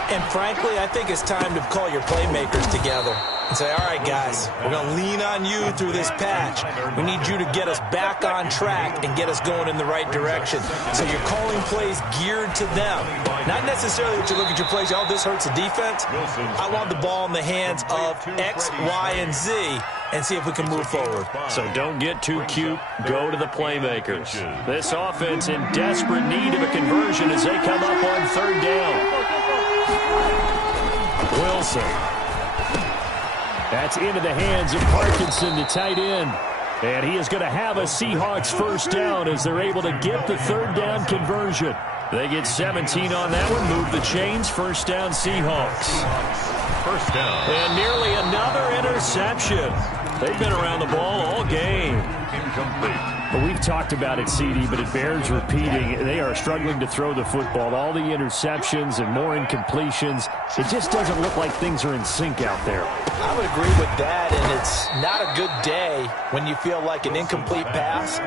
And frankly, I think it's time to call your playmakers together and say, all right, guys, we're going to lean on you through this patch. We need you to get us back on track and get us going in the right direction. So you're calling plays geared to them. Not necessarily that you look at your plays, oh, this hurts the defense. I want the ball in the hands of X, Y, and Z and see if we can move forward. So don't get too cute. Go to the playmakers. This offense in desperate need of a conversion as they come up on third down. Wilson. That's into the hands of Parkinson, the tight end. And he is going to have a Seahawks first down as they're able to get the third down conversion. They get 17 on that one, move the chains, first down Seahawks. First down. And nearly another interception. They've been around the ball all game. Incomplete. Well, we've talked about it, CD, but it bears repeating. They are struggling to throw the football. All the interceptions and more incompletions. It just doesn't look like things are in sync out there. I would agree with that, and it's not a good day when you feel like an incomplete pass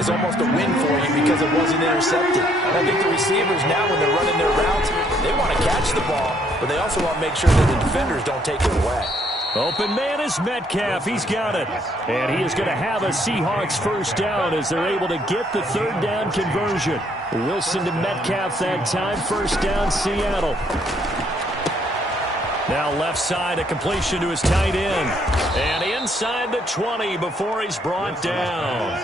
is almost a win for you because it wasn't intercepted. And I think the receivers now, when they're running their routes, they want to catch the ball, but they also want to make sure that the defenders don't take it away. Open man is Metcalf. He's got it. And he is going to have a Seahawks first down as they're able to get the third down conversion. Wilson to Metcalf that time. First down, Seattle. Now left side, a completion to his tight end. And inside the 20 before he's brought down.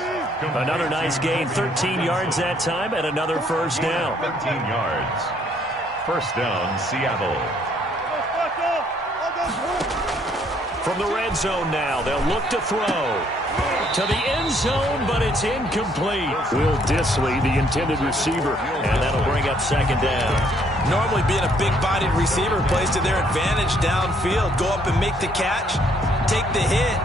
Another nice gain, 13 yards that time, and another first down. 15 yards. First down, Seattle. From the red zone now, they'll look to throw to the end zone, but it's incomplete. Will Disley, the intended receiver, and that'll bring up second down. Normally being a big-bodied receiver plays to their advantage downfield. Go up and make the catch, take the hit,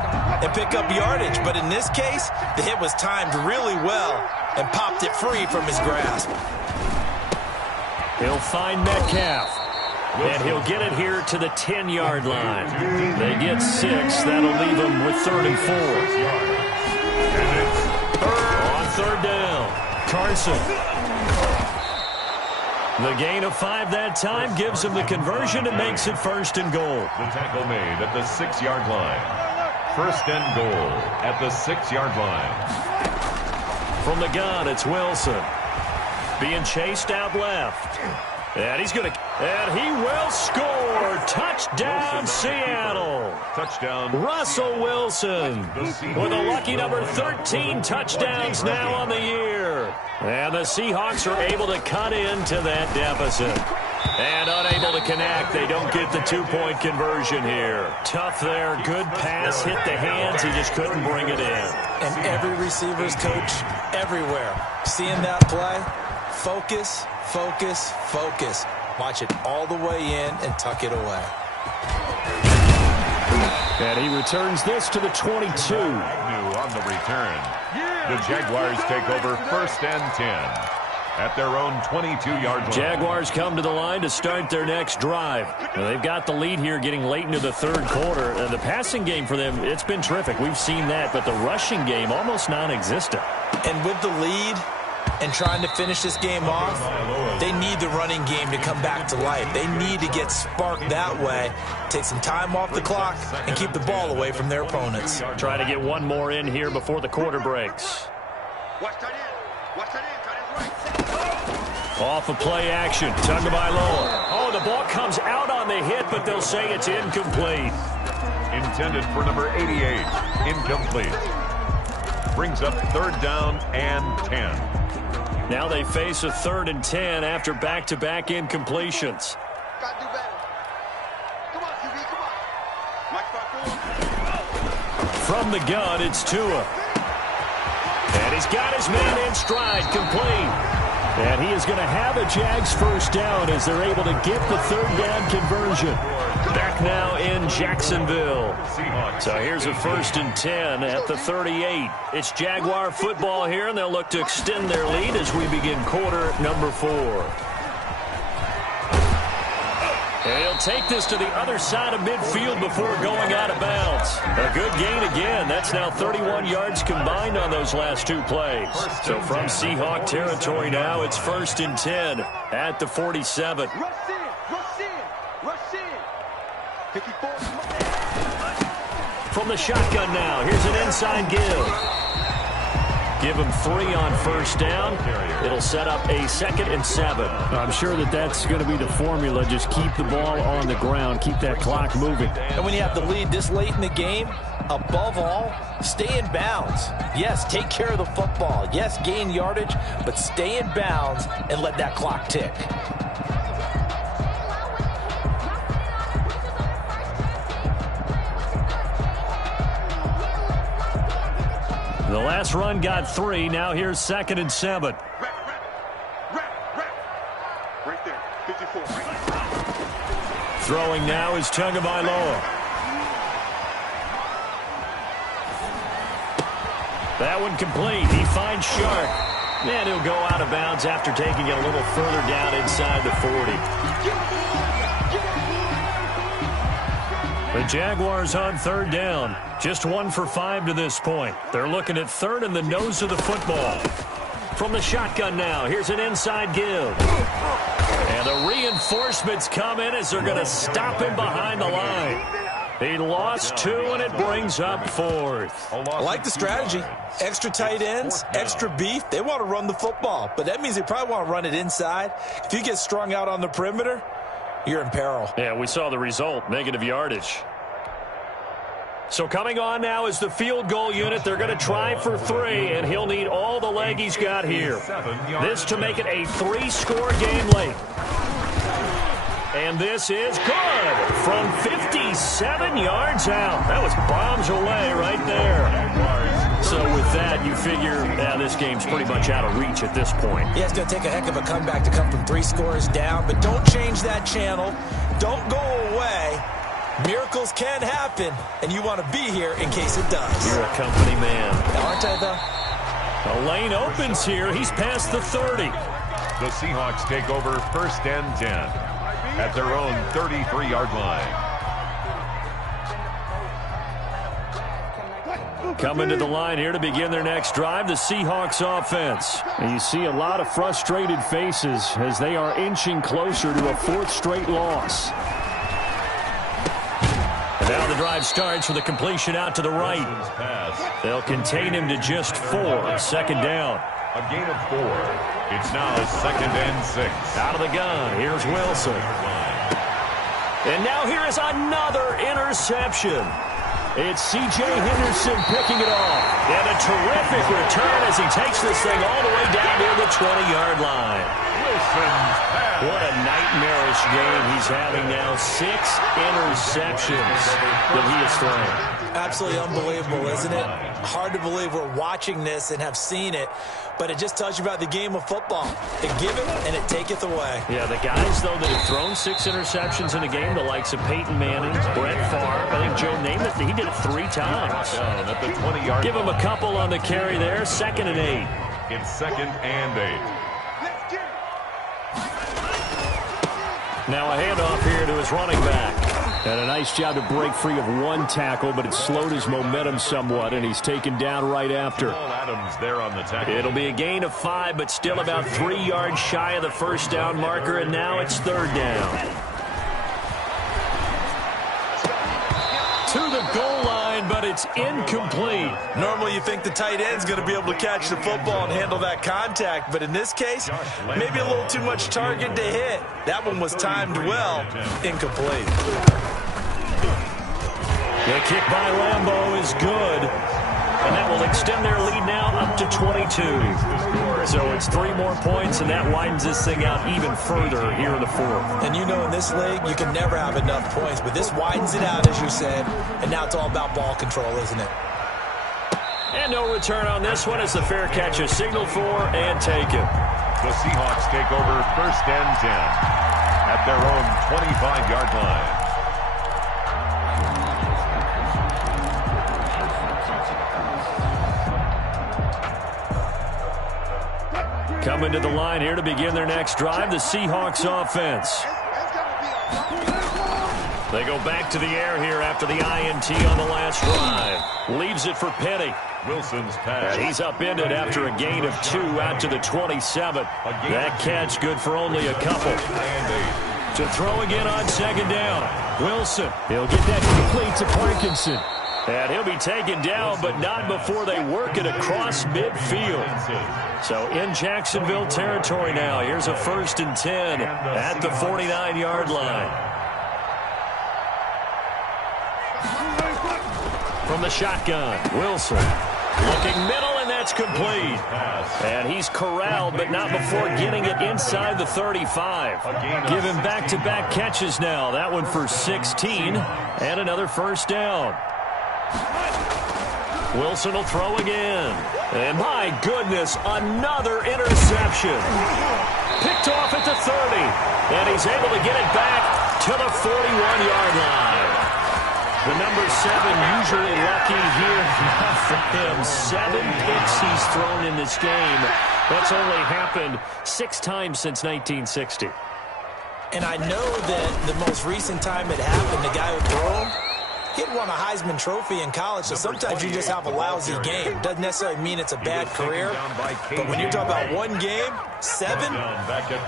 and pick up yardage. But in this case, the hit was timed really well and popped it free from his grasp. He'll find Metcalf. And he'll get it here to the 10-yard line. They get 6. That'll leave them with 3rd and 4. On third down, Carson. The gain of 5 that time gives him the conversion and makes it 1st and goal. The tackle made at the 6-yard line. first and goal at the 6-yard line. From the gun, it's Wilson. Being chased out left. And he's going to... And he will score. Touchdown, Seattle. Touchdown. Russell Wilson with a lucky number 13 touchdowns now on the year. And the Seahawks are able to cut into that deficit. And unable to connect. They don't get the 2-point conversion here. Tough there. Good pass. Hit the hands. He just couldn't bring it in. And every receiver's coach everywhere. Seeing that play, focus, focus, focus. Watch it all the way in and tuck it away. And he returns this to the 22. New on the return. The Jaguars take over first and 10 at their own 22-yard line. Jaguars come to the line to start their next drive. Now, they've got the lead here getting late into the third quarter. The passing game for them, it's been terrific. We've seen that, but the rushing game almost non-existent. And with the lead and trying to finish this game off, they need the running game to come back to life. They need to get sparked that way, take some time off the clock, and keep the ball away from their opponents. Try to get one more in here before the quarter breaks. Off of play action. Tagovailoa. Oh, the ball comes out on the hit, but they'll say it's incomplete. Intended for number 88. Incomplete. Brings up third down and 10. Now they face a 3rd and 10 after back-to-back incompletions. Gotta do better. Come on, QB, come on. From the gun, it's Tua. And he's got his man in stride, complete. And he is going to have a Jags first down as they're able to get the 3rd down conversion. Back now in Jacksonville. So here's a 1st and 10 at the 38. It's Jaguar football here, and they'll look to extend their lead as we begin quarter number 4. And he'll take this to the other side of midfield before going out of bounds. A good gain again. That's now 31 yards combined on those last 2 plays. So from Seahawk territory now, it's 1st and 10 at the 47. Rush in. 54. From the shotgun now, here's an inside give. Give him 3 on first down. It'll set up a 2nd and 7. I'm sure that's going to be the formula. Just keep the ball on the ground. Keep that clock moving. And when you have the lead this late in the game, above all, stay in bounds. Yes, take care of the football. Yes, gain yardage, but stay in bounds and let that clock tick. The last run got 3. Now here's 2nd and 7. Right there, 54. Throwing now is Tagovailoa. That one complete. He finds Sharp. And he'll go out of bounds after taking it a little further down inside the 40. The Jaguars on 3rd down. Just 1 for 5 to this point. They're looking at 3rd and the nose of the football. From the shotgun now, here's an inside give. And the reinforcements come in as they're going to stop him behind the line. He lost 2, and it brings up 4th. I like the strategy. Extra tight ends, extra beef. They want to run the football, but that means they probably want to run it inside. If you get strung out on the perimeter, you're in peril. Yeah, we saw the result, negative yardage. So coming on now is the field goal unit. They're going to try for 3, and he'll need all the leg he's got here. This to make it a 3-score game late. And this is good from 57 yards out. That was bombs away right there. So with that, you figure this game's pretty much out of reach at this point. Yeah, it's going to take a heck of a comeback to come from 3 scores down, but don't change that channel. Don't go away. Miracles can happen, and you want to be here in case it does. You're a company man. Aren't I, though? A lane opens here. He's past the 30. The Seahawks take over 1st and 10 at their own 33-yard line. Coming to the line here to begin their next drive, the Seahawks offense. And you see a lot of frustrated faces as they are inching closer to a 4th straight loss. Now the drive starts with a completion out to the right. They'll contain him to just 4. Second down. A gain of 4. It's now 2nd and 6. Out of the gun. Here's Wilson. And now here is another interception. It's C.J. Henderson picking it off. And a terrific return as he takes this thing all the way down near the 20-yard line. What a nightmarish game he's having now. 6 interceptions that he has thrown. Absolutely unbelievable, isn't it? Hard to believe we're watching this and have seen it, but it just tells you about the game of football. It giveth and it taketh away. Yeah, the guys, though, that have thrown 6 interceptions in a game, the likes of Peyton Manning, Brett Favre, I think Joe Namath, he did it 3 times. At the 20-yard Give him a couple on the carry there. 2nd and 8. It's 2nd and 8. Now a handoff here to his running back. And a nice job to break free of 1 tackle, but it slowed his momentum somewhat, and he's taken down right after. Adams there on the tackle. It'll be a gain of 5, but still about 3 yards shy of the first down marker, and now it's 3rd down. To the goal line, but it's incomplete. Normally you think the tight end's going to be able to catch the football and handle that contact, but in this case, maybe a little too much target to hit. That one was timed well. Incomplete. The kick by Lambeau is good. And that will extend their lead now up to 22. So it's 3 more points, and that widens this thing out even further here in the 4th. And you know in this league, you can never have enough points, but this widens it out, as you said, and now it's all about ball control, isn't it? And no return on this one as the fair catch is signaled for and taken. The Seahawks take over 1st and 10 at their own 25-yard line. Coming to the line here to begin their next drive, the Seahawks offense. They go back to the air here after the INT on the last drive. Leaves it for Penny. Wilson's pass. He's upended after a gain of 2 out to the 27. That catch good for only a couple. To throw again on 2nd down. Wilson, he'll get that complete to Parkinson. And he'll be taken down, but not before they work it across midfield. So in Jacksonville territory now. Here's a 1st and 10 at the 49-yard line. From the shotgun, Wilson looking middle, and that's complete. And he's corralled, but not before getting it inside the 35. Give him back-to-back catches now. That one for 16 and another 1st down. Wilson will throw again. And my goodness, another interception. Picked off at the 30. And he's able to get it back to the 41-yard line. The number 7 usually lucky here. Not for him. 7 picks he's thrown in this game. That's only happened 6 times since 1960. And I know that the most recent time it happened, the guy who threw him, he had won a Heisman Trophy in college, so sometimes you just have a lousy game. Doesn't necessarily mean it's a bad career, but when you're talking about 1 game, 7,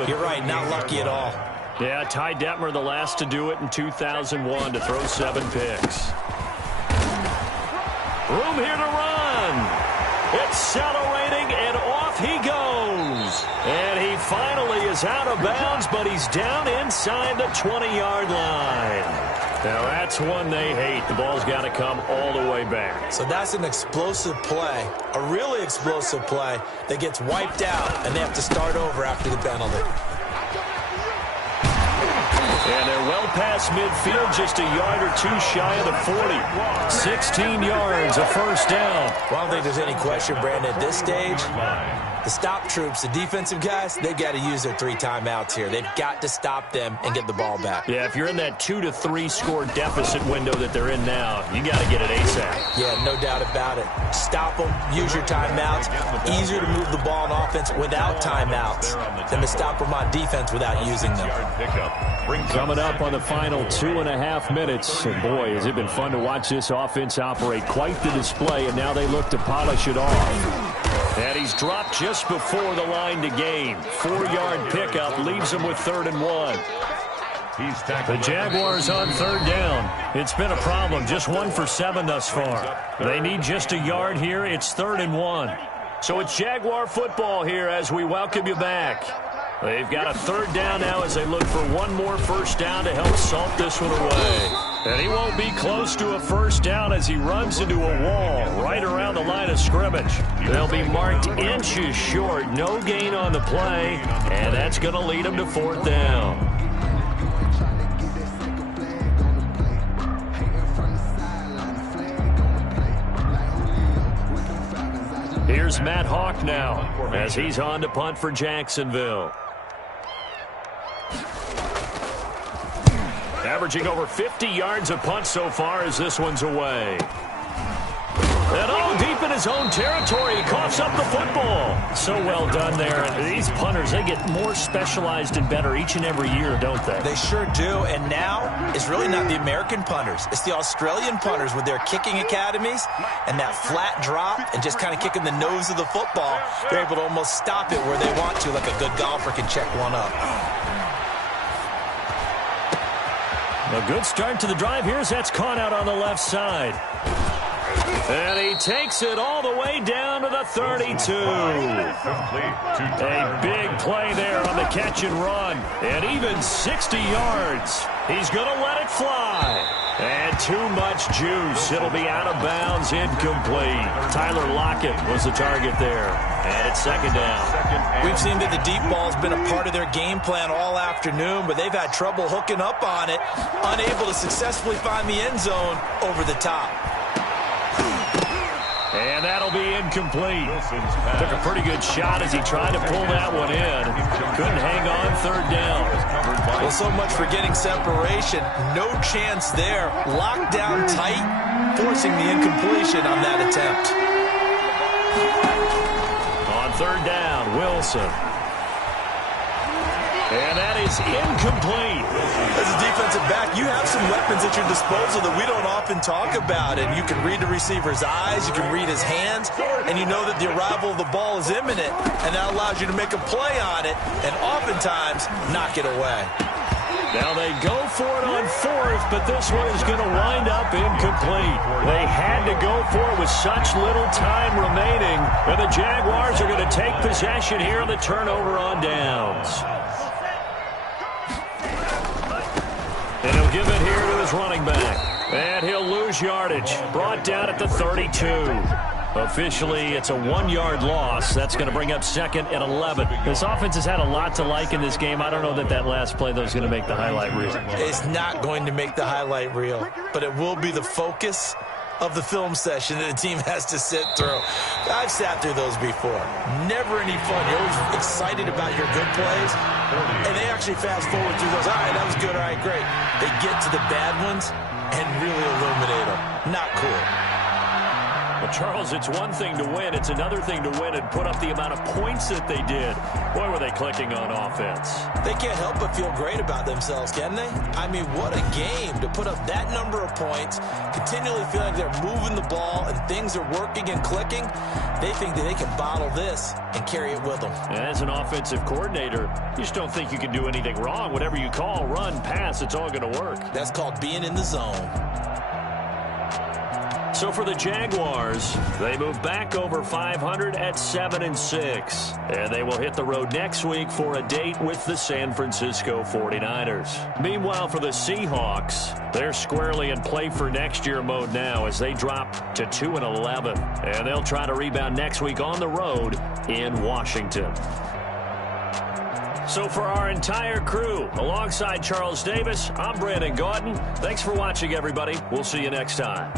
you're right, not lucky at all. Yeah, Ty Detmer, the last to do it in 2001, to throw 7 picks. Room here to run. Accelerating, and off he goes. And he finally is out of bounds, but he's down inside the 20-yard line. Now, that's one they hate. The ball's got to come all the way back. So that's an explosive play, a really explosive play that gets wiped out, and they have to start over after the penalty. And they're well past midfield, just a yard or 2 shy of the 40. 16 yards, a 1st down. Well, I don't think there's any question, Brandon, at this stage. The stop troops, the defensive guys, they've got to use their 3 timeouts here. They've got to stop them and get the ball back. Yeah, if you're in that 2 to 3 score deficit window that they're in now, you got to get it ASAP. Yeah, no doubt about it. Stop them, use your timeouts. Easier to move the ball on offense without timeouts than to stop them on defense without using them. Coming up on the final 2.5 minutes. And boy, has it been fun to watch this offense operate. Quite the display, and now they look to polish it off. And he's dropped just before the line to gain. 4-yard pickup leaves him with 3rd and 1. He's tackled. The Jaguars on 3rd down. It's been a problem. Just 1 for 7 thus far. They need just a yard here. It's 3rd and 1. So it's Jaguar football here as we welcome you back. They've got a 3rd down now as they look for one more first down to help salt this one away. And he won't be close to a first down as he runs into a wall right around the line of scrimmage. They'll be marked inches short. No gain on the play, and that's going to lead them to 4th down. Here's Matt Hawk now as he's on to punt for Jacksonville. Averaging over 50 yards a punt so far as this one's away. And all deep in his own territory, he coughs up the football. So well done there. And these punters, they get more specialized and better each and every year, don't they? They sure do. And now it's really not the American punters. It's the Australian punters with their kicking academies and that flat drop and just kind of kicking the nose of the football. They're able to almost stop it where they want to, like a good golfer can check one up. A good start to the drive. Here's that's caught out on the left side. And he takes it all the way down to the 32. A big play there on the catch and run. And even 60 yards. He's going to let it fly. And too much juice. It'll be out of bounds, incomplete. Tyler Lockett was the target there. And it's 2nd down. We've seen that the deep ball's been a part of their game plan all afternoon, but they've had trouble hooking up on it, unable to successfully find the end zone over the top. And that'll be incomplete. Took a pretty good shot as he tried to pull that one in. Couldn't hang on 3rd down. Well, so much for getting separation. No chance there. Locked down tight, forcing the incompletion on that attempt. On 3rd down, Wilson. And that is incomplete. As a defensive back, you have some weapons at your disposal that we don't often talk about. And you can read the receiver's eyes, you can read his hands, and you know that the arrival of the ball is imminent. And that allows you to make a play on it and oftentimes knock it away. Now they go for it on 4th, but this one is going to wind up incomplete. They had to go for it with such little time remaining. And the Jaguars are going to take possession here on the turnover on downs. And he'll give it here to his running back. And he'll lose yardage. Brought down at the 32. Officially, it's a 1-yard loss. That's going to bring up 2nd and 11. This offense has had a lot to like in this game. I don't know that that last play, though, is going to make the highlight reel. It's not going to make the highlight reel, but it will be the focus of the film session that the team has to sit through. I've sat through those before. Never any fun. You're always excited about your good plays, and they actually fast forward through those. All right, that was good. All right, great. They get to the bad ones and really illuminate them. Not cool. Well, Charles, it's one thing to win. It's another thing to win and put up the amount of points that they did. Boy, were they clicking on offense. They can't help but feel great about themselves, can they? I mean, what a game to put up that number of points, continually feeling they're moving the ball and things are working and clicking. They think that they can bottle this and carry it with them. And as an offensive coordinator, you just don't think you can do anything wrong. Whatever you call, run, pass, it's all going to work. That's called being in the zone. So for the Jaguars, they move back over 500 at 7-6. And they will hit the road next week for a date with the San Francisco 49ers. Meanwhile, for the Seahawks, they're squarely in play for next year mode now as they drop to 2-11. And they'll try to rebound next week on the road in Washington. So for our entire crew, alongside Charles Davis, I'm Brandon Gaudin. Thanks for watching, everybody. We'll see you next time.